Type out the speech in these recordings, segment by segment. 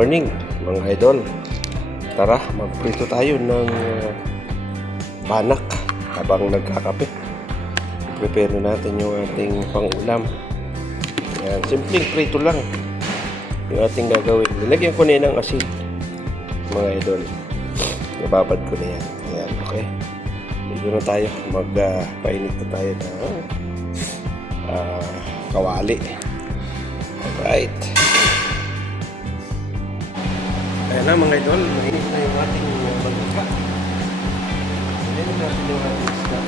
morning mga idol. Tara, magprito tayo ng banak habang nagkakape. Prepare natin yung ating pang-ulam. Yan, simpleng prito lang yung ating gagawin. Nilagyan ko na yan ng asin mga idol. Nababad ko na yan. Ayan, okay. Dito na tayo. Magpainit na tayo ng kawali. Alright. Ayan na mga idol, mainit na yung ating bagka. Ayan natin yung ating isda.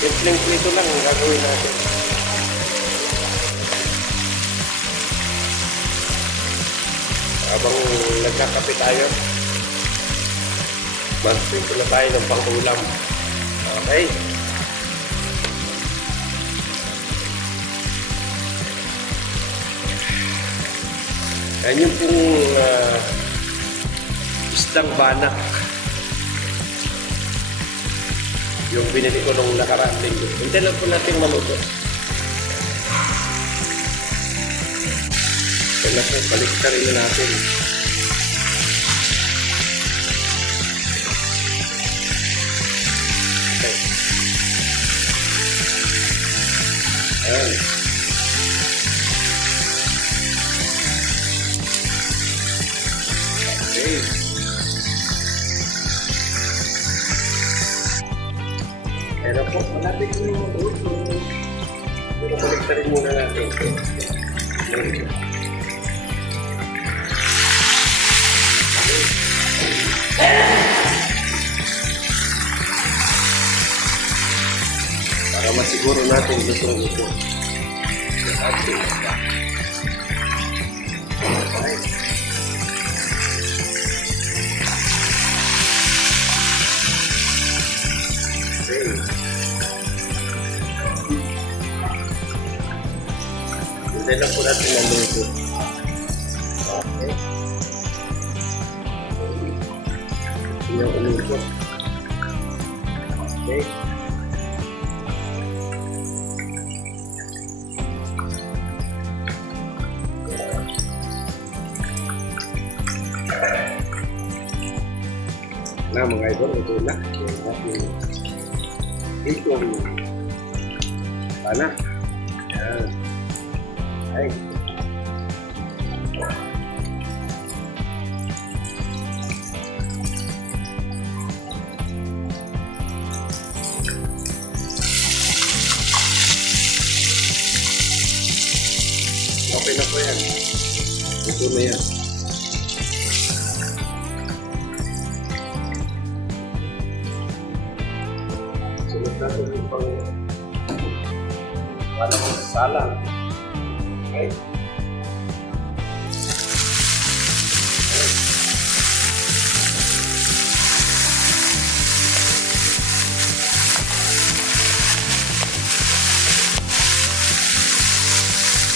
Simpleng prito lang ang gagawin natin. Habang nagkakape tayo, mag-prito na tayo ng pang-ulam. Okay? Yan yung pong isdang banak. Yung binili ko nung nakaraang linggo. Hintayin lang po natin maluto. Kaya po, balik na rin natin. Okay. Ayan. Okay. Pero po, malapit mo yung luto. Pero balik na rin muna natin. Para masiguro natin luto. Okay. Hintayin lang po natin ang luto. Okay. Hindi ang luto. Okay. Na mga idol, ito na. Itong banak. Ayan. Ay. Okay na po yan. Ito na yan. Sunod natin yung para masasalang. Okay.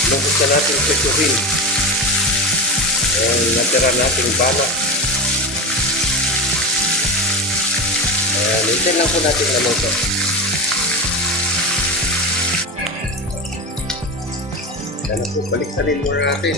Lubos na natin pituhin ang natira nating banak. Hintayin lang po natin naman ito. Yan na po, baliktarin muna natin.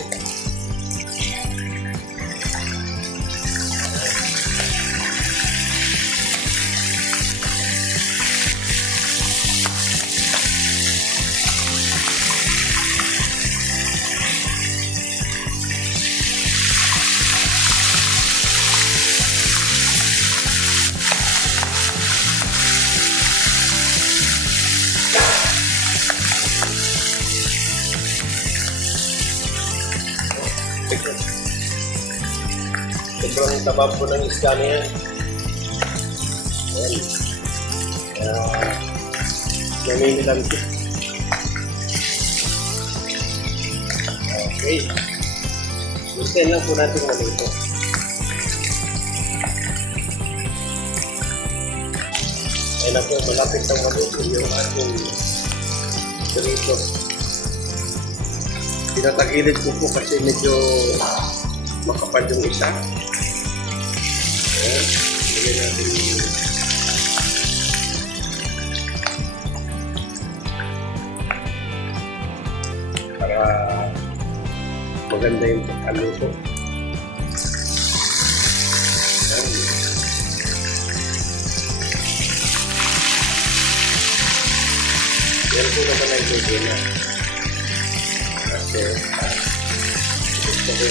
Sobrang tabab po ng isda na yan. Ayan. Namimilantik. Okay. Hintayin lang po natin maluto. Ay na po, malapit na maluto yung ating prito. Pinatagilid ko po kasi medyo makapal yung isa. Ayan, lagyan natin yung para maganda yung pagkaluto. Ayan. Yan po naman ay pwede na. Kasi gusto ko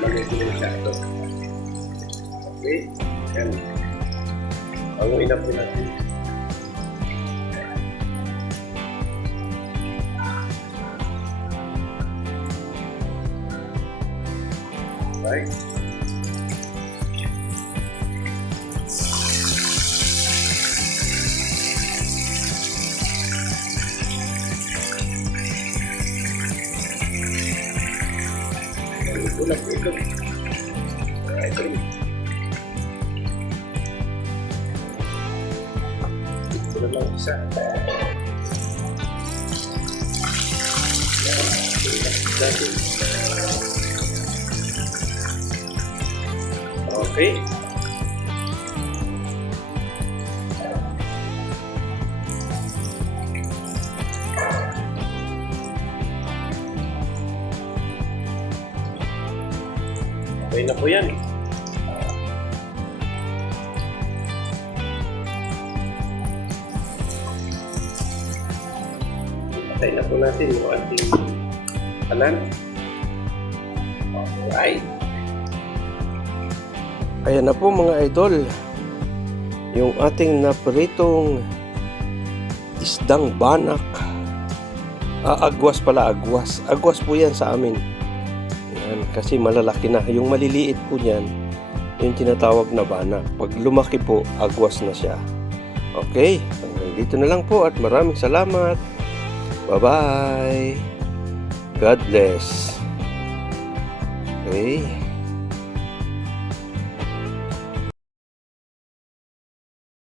maluto yung shadow. Okay? Yan. Panguin na po natin. Right? Ulang ito. Ito rin. Ito na lang isa. Okay. Okay na po yan. Patay na po natin yung ating kanan. Alright. Ayan na po mga idol. Yung ating napritong isdang banak. Agwas pala, agwas. Agwas po yan sa amin. Ayan, kasi malalaki na. Yung maliliit po niyan, yung tinatawag na banak. Pag lumaki po, agwas na siya. Okay, dito na lang po at maraming salamat. Bye-bye. God bless. Okay.